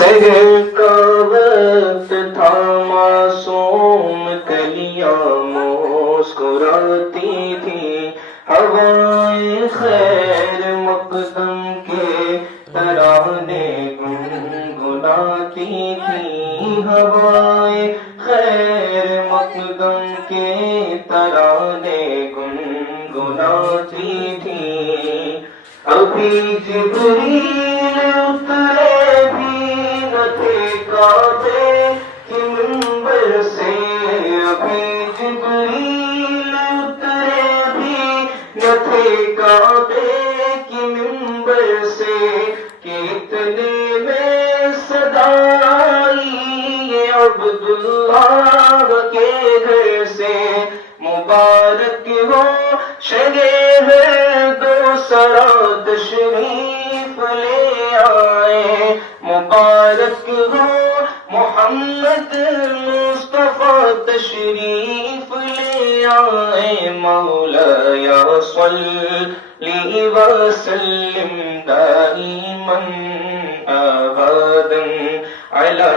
سحر کا وقت تھا معصوم کلیاں مسکراتی تھی ہوائیں خیر مقدم کے ترانے گنگناتی تھی ہوائیں خیر مقدم کے ترانے گنگناتی تھی ابھی جبریل اترے بھی نہ تھے کعبے کے منبر سے ابھی جبریل اترے بھی نہ تھے کعبے کے منبر سے کہ اتنے میں صدا آئی یہ عبداللہ کے گھر سے مبارک ہو شگے دو سرا تشریف لے آئے مبارک ہو محمد مصطفیٰ تشریف لے آئے مولایا صلی وسلم دائما ابدا علی